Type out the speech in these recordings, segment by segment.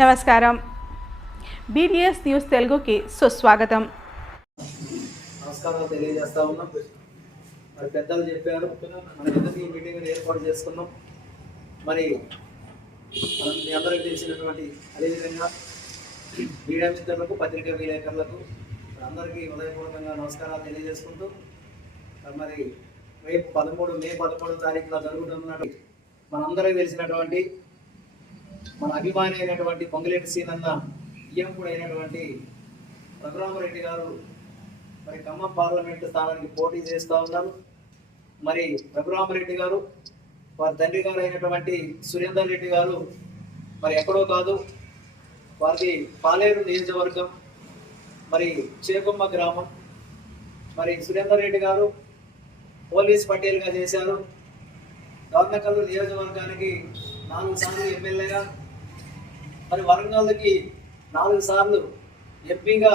నమస్కారం. BDS news తెలుగుకి సుస్వాగతం. నమస్కారాలు తెలియజేస్తా ఉన్నాం. మరి పెద్దలు చెప్పారు. మన ఎందుకు ఈ మీటింగ్ ఏర్పాటు చేసుకున్నాం. మరి మనం మీ అందరికీ తెలిసినటువంటి అదేవిధంగా మీడియా మిత్రులకు పత్రికా విలేకరులకు అందరికీ హృదయపూర్వకంగా నమస్కారాలు తెలియజేసుకుంటూ మరి రేపు పదమూడు మే పదమూడో తారీఖున జరుగుతున్నటువంటి మనందరికీ తెలిసినటువంటి మన అభిమాని అయినటువంటి పొంగిలేటి సీనన్న ఇయ్యంకుడు అయినటువంటి రఘురామరెడ్డి గారు మరి ఖమ్మం పార్లమెంటు స్థానానికి పోటీ చేస్తూ ఉన్నారు. మరి రఘురామరెడ్డి గారు వారి తండ్రి గారు అయినటువంటి సురేందర్ రెడ్డి గారు మరి ఎక్కడో కాదు వారిది పాలేరు నియోజకవర్గం మరి చేకొమ్మ గ్రామం. మరి సురేందర్ రెడ్డి గారు పోలీస్ పటేల్గా చేశారు. దోర్నకల్లు నియోజకవర్గానికి నాలుగు సార్లు ఎమ్మెల్యేగా మరి వరంగల్కి నాలుగు సార్లు ఎంపీగా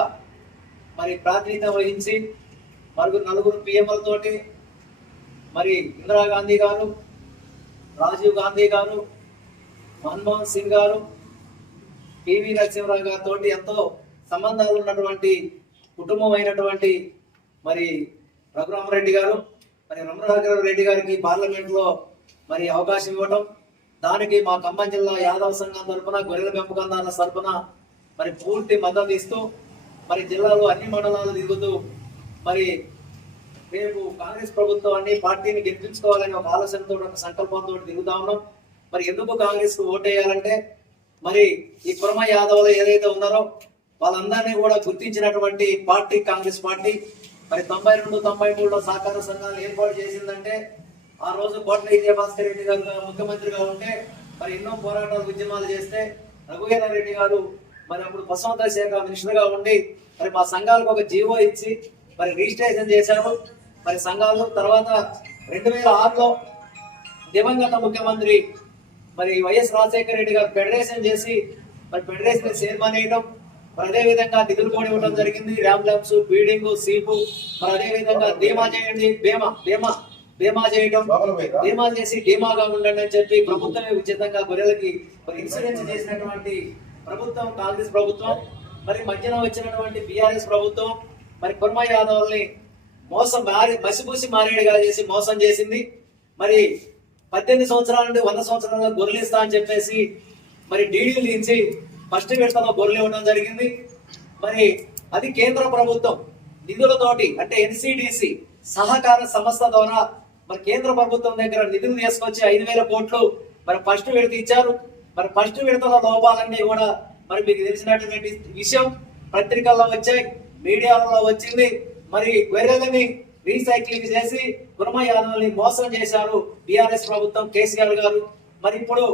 మరి ప్రాతినిధ్యం వహించి మరుగురు నలుగురు పిఎంలతోటి మరి ఇందిరాగాంధీ గారు రాజీవ్ గాంధీ గారు మన్మోహన్ సింగ్ గారు పివి నరసింహరావు గారితో ఎంతో సంబంధాలు ఉన్నటువంటి కుటుంబం అయినటువంటి మరి రఘురామరెడ్డి గారు మరి రమణాకర్ రెడ్డి గారికి పార్లమెంట్లో మరి అవకాశం ఇవ్వడం దానికి మా ఖమ్మం జిల్లా యాదవ సంఘం తరఫున గొర్రెల పెంపకందారుల తరఫున మరి పూర్తి మద్దతు ఇస్తూ మరి జిల్లాలో అన్ని మండలాలు తిరుగుతూ మరి రేపు కాంగ్రెస్ ప్రభుత్వాన్ని పార్టీని గెలిపించుకోవాలని ఒక ఆలోచనతో ఒక సంకల్పంతో తిరుగుతా ఉన్నాం. మరి ఎందుకు కాంగ్రెస్కు ఓటేయాలంటే మరి ఈ కురమ యాదవులు ఏదైతే ఉన్నారో వాళ్ళందరినీ కూడా గుర్తించినటువంటి పార్టీ కాంగ్రెస్ పార్టీ. మరి తొంభై రెండు తొంభై మూడులో సహకార సంఘాలు ఏర్పాటు చేసిందంటే ఆ రోజు కోట్ల విజయభాస్కర్ రెడ్డి గారు ముఖ్యమంత్రిగా ఉంటే మరి ఎన్నో పోరాటాలు ఉద్యమాలు చేస్తే రఘువీర రెడ్డి గారు మరి అప్పుడు పశువంతర శాఖ మినిస్టర్గా ఉండి మరి మా సంఘాలకు ఒక జీవో ఇచ్చి మరి రిజిస్ట్రేషన్ చేశారు. మరి సంఘాలు తర్వాత రెండు వేల ఆరులో దివంగత ముఖ్యమంత్రి మరి వైఎస్ రాజశేఖర రెడ్డి గారు ఫెడరేషన్ చేసి మరి ఫెడరేషన్ చైర్మన్ వేయడం మరి అదే విధంగా నిధులు కూడా ఇవ్వడం జరిగింది. ర్యామ్ ల్యాబ్స్ బీడింగ్ సీపు మరి అదే విధంగా ధీమా చేయండి బీమా బీమా. బీమా చేయడం బీమా చేసి ధీమాగా ఉండండి అని చెప్పి ప్రభుత్వమే ఉచితంగా గొర్రెలకి మరి ఇన్సూరెన్స్ చేసినటువంటి ప్రభుత్వం కాంగ్రెస్ ప్రభుత్వం మరి మధ్యన వచ్చినటువంటి బీఆర్ఎస్ ప్రభుత్వం మరి కుర్మ యాదవ్ని మోసం మారి మసిపూసి మారేడుగా చేసి మోసం చేసింది. మరి పద్దెనిమిది సంవత్సరాల నుండి వంద సంవత్సరాల గొర్రెలు ఇస్తా అని చెప్పేసి మరి డీడీలు దించి ఫస్ట్ విడతలో గొర్రెలు ఇవ్వడం జరిగింది. మరి అది కేంద్ర ప్రభుత్వం నిధులతోటి అంటే ఎన్సిడిసి సహకార సంస్థ ద్వారా మరి కేంద్ర ప్రభుత్వం దగ్గర నిధులు తీసుకొచ్చి ఐదు వేల కోట్లు మరి ఫస్ట్ విడత ఇచ్చారు. మరి ఫస్ట్ విడతల లోపాలన్నీ కూడా మరి మీకు తెలిసినటువంటి విషయం పత్రికల్లో వచ్చాయి మీడియాలో వచ్చింది. మరి గొర్రెలని రీసైక్లింగ్ చేసి కుర్మ యాదవ్ని మోసం చేశారు బీఆర్ఎస్ ప్రభుత్వం కేసీఆర్ గారు. మరి ఇప్పుడు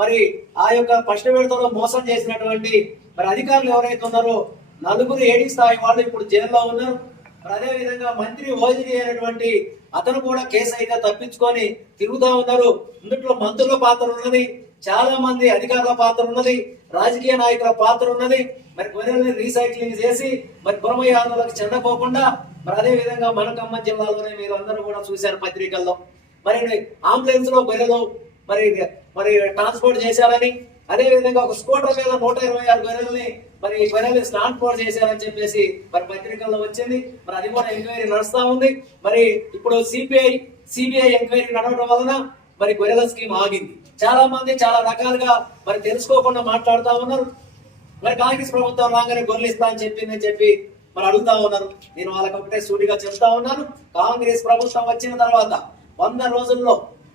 మరి ఆ యొక్క ఫస్ట్ విడతలో మోసం చేసినటువంటి మరి అధికారులు ఎవరైతే ఉన్నారో నలుగురు ఏడి స్థాయి వాళ్ళు ఇప్పుడు జైల్లో ఉన్నారు. మరి అదే విధంగా మంత్రి ఓజీ అయినటువంటి అతను కూడా కేసు అయితే తప్పించుకొని తిరుగుతా ఉన్నారు. ఇందులో మంత్రుల పాత్ర ఉన్నది చాలా మంది అధికారుల పాత్ర ఉన్నది రాజకీయ నాయకుల పాత్ర ఉన్నది. మరి గొర్రెల్ని రీసైక్లింగ్ చేసి మరి కురమ ఆందోళనకు చెందకోకుండా మరి అదే విధంగా మన ఖమ్మం జిల్లాలోనే మీరు అందరూ కూడా చూశారు పత్రికల్లో. మరి అంబులెన్స్లో గొర్రెలు మరి మరి ట్రాన్స్పోర్ట్ చేశారని అదే విధంగా ఒక స్కూటర్ మీద నూట ఇరవై ఆరు గొర్రెల్ని మరి ఈ గొర్రెల్ని ఫోర్ చేశారని చెప్పేసి మరి పత్రికల్లో వచ్చింది. మరి అది కూడా ఎంక్వైరీ నడుస్తా ఉంది. మరి ఇప్పుడు సిపిఐ సిబిఐ ఎంక్వైరీ నడవడం వలన మరి గొర్రెల స్కీమ్ ఆగింది. చాలా మంది చాలా రకాలుగా మరి తెలుసుకోకుండా మాట్లాడుతూ ఉన్నారు. మరి కాంగ్రెస్ ప్రభుత్వం రాగానే గొర్రెలు ఇస్తా అని చెప్పిందని చెప్పి మరి అడుగుతా ఉన్నారు. నేను వాళ్ళకి ఒకటే సూటిగా చెప్తా ఉన్నాను. కాంగ్రెస్ ప్రభుత్వం వచ్చిన తర్వాత వంద రోజుల్లో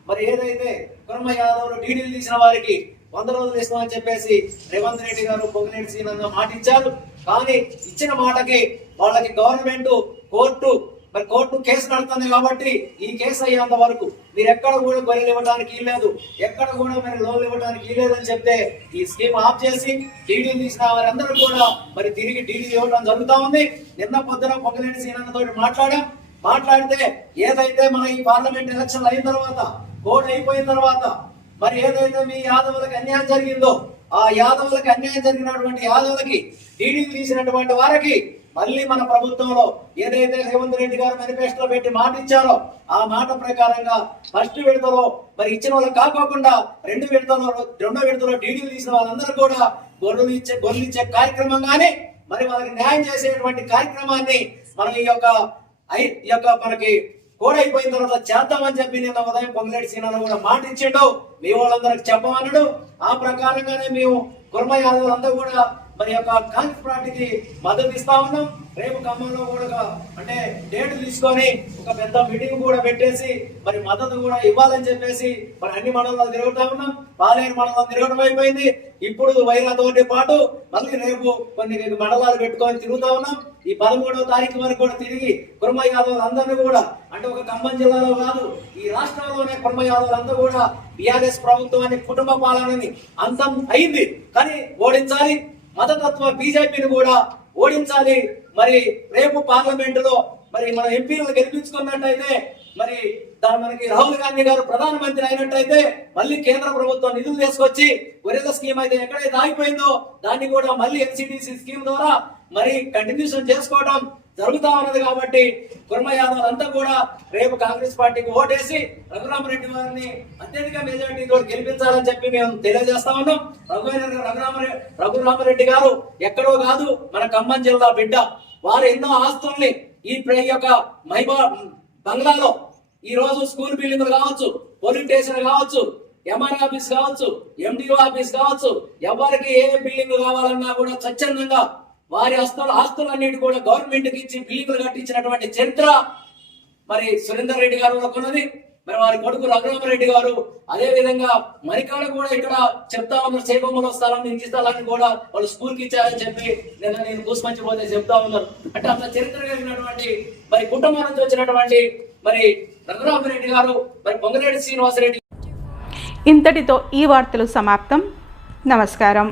మరి ఏదైతే కుర్మ యాదవ్లు డీడీలు తీసిన వారికి వంద రోజులు ఇస్తామని చెప్పేసి రేవంత్ రెడ్డి గారు పొగినేటి సీనంగా మాట ఇచ్చారు కానీ ఇచ్చిన మాటకి వాళ్ళకి గవర్నమెంట్ కోర్టు మరి కోర్టు కేసు నడుతుంది కాబట్టి ఈ కేసు అయ్యేంత వరకు మీరు ఎక్కడ కూడా గొర్రెలు ఇవ్వడానికి లేదు ఎక్కడ కూడా మరి లోన్లు ఇవ్వడానికి లేదని చెప్తే ఈ స్కీమ్ ఆఫ్ చేసి డీడీ తీసిన వారందరూ కూడా మరి తిరిగి డీడీ ఇవ్వడం జరుగుతూ ఉంది. నిన్న పొద్దున పొంగలేని సీనన్నతో మాట్లాడాం. మాట్లాడితే ఏదైతే మన ఈ పార్లమెంట్ ఎలక్షన్ అయిన తర్వాత కోడ్ అయిపోయిన తర్వాత మరి ఏదైతే మీ యాదవులకు అన్యాయం జరిగిందో ఆ యాదవులకు అన్యాయం జరిగినటువంటి యాదవులకి డీడీ తీసినటువంటి వారికి మళ్ళీ మన ప్రభుత్వంలో ఏదైతే రేవంత్ రెడ్డి గారు మేనిఫెస్టో పెట్టి మాట ఇచ్చారో ఆ మాట ప్రకారంగా ఫస్ట్ విడతలో మరి ఇచ్చిన వాళ్ళు కాకోకుండా రెండు విడతలో రెండో విడతలో డీడీలు తీసిన వాళ్ళందరూ కూడా గొర్రెలు ఇచ్చే గొర్రెలు ఇచ్చే కార్యక్రమంగానే మరి వాళ్ళకి న్యాయం చేసేటువంటి కార్యక్రమాన్ని మనం ఈ యొక్క ఐ- ఈ యొక్క మనకి కోడ్ అయిపోయిన తర్వాత చేద్దామని చెప్పి నిన్న ఉదయం పొంగులేటి సీనాలు కూడా మాట ఇచ్చిండు. మీ వాళ్ళందరికి చెప్పమన్నాడు. ఆ ప్రకారంగానే మేము కుర్మ యాదవ్ కూడా మరి యొక్క కాంగ్రెస్ పార్టీకి మద్దతు ఇస్తా ఉన్నాం. రేపు ఖమ్మంలో కూడా అంటే డేట్ తీసుకొని ఒక పెద్ద మీటింగ్ కూడా పెట్టేసి మరి మద్దతు కూడా ఇవ్వాలని చెప్పేసి మరి అన్ని మండలాలు తిరుగుతా ఉన్నాం. పాలేరు మండలం తిరగడం అయిపోయింది. ఇప్పుడు వైరాతో పాటు మళ్ళీ రేపు కొన్ని మండలాలు పెట్టుకొని తిరుగుతా ఉన్నాం. ఈ పదమూడవ తారీఖు వరకు కూడా తిరిగి కుర్మ యాదవ్ అందరినీ కూడా అంటే ఒక ఖమ్మం జిల్లాలో కాదు ఈ రాష్ట్రంలోనే కుర్మ యాదవ్ అందరూ కూడా బిఆర్ఎస్ ప్రభుత్వాన్ని కుటుంబ పాలనని అంతం అయింది. కానీ ఓడించాలి. మతతత్వ బీజేపీని కూడా ఓడించాలి. మరి రేపు పార్లమెంటులో మరి మన ఎంపీలను గెలిపించుకున్నట్టయితే మరి దాని మనకి రాహుల్ గాంధీ గారు ప్రధానమంత్రి అయినట్టయితే మళ్ళీ కేంద్ర ప్రభుత్వం నిధులు తీసుకొచ్చి ఒరేద స్కీమ్ అయితే ఎక్కడైతే ఆగిపోయిందో దాన్ని కూడా మళ్ళీ ఎన్సిడిసి స్కీమ్ ద్వారా మరి కంటిన్యూషన్ చేసుకోవడం జరుగుతా ఉన్నది కాబట్టి కుర్మ యాదవ్ అంతా కూడా రేపు కాంగ్రెస్ పార్టీకి ఓటేసి రఘురామరెడ్డి వారిని అత్యధిక మెజార్టీ తోటి గెలిపించాలని చెప్పి మేము తెలియజేస్తా ఉన్నాం. రఘువీర రఘురామరెడ్డి రఘురామరెడ్డి గారు ఎక్కడో కాదు మన ఖమ్మం జిల్లా బిడ్డ. వారు ఎన్నో ఆస్తుల్ని ఈ యొక్క మైబా బంగ్లాలో ఈ రోజు స్కూల్ బిల్డింగ్లు కావచ్చు పోలీస్ స్టేషన్ కావచ్చు ఎంఆర్ ఆఫీస్ కావచ్చు ఎండిఓ ఆఫీస్ కావచ్చు ఎవరికి ఏ బిల్డింగ్ కావాలన్నా కూడా స్వచ్ఛందంగా వారి ఆస్తులు ఆస్తులన్నిటి కూడా గవర్నమెంట్కి ఇచ్చి బిల్డింగ్లు కట్టించినటువంటి చరిత్ర మరి సురేందర్ రెడ్డి గారు ఉన్నది. మరి వారి కొడుకు రఘురామరెడ్డి గారు అదే విధంగా మరికాడ కూడా ఇక్కడ చెప్తా ఉన్నారు చేకొమ్మల స్థలం ఇంటి స్థలాన్ని కూడా వాళ్ళు స్కూల్కి ఇచ్చారని చెప్పి నిన్న నేను కూసుమంచి పోతే చెప్తా ఉన్నారు. అంటే అంత చరిత్ర కలిగినటువంటి మరి కుటుంబం నుంచి వచ్చినటువంటి మరి రఘురామరెడ్డి గారు మరి పొంగరెడ్డి శ్రీనివాసరెడ్డి ఇంతటితో ఈ వార్తలు సమాప్తం. నమస్కారం.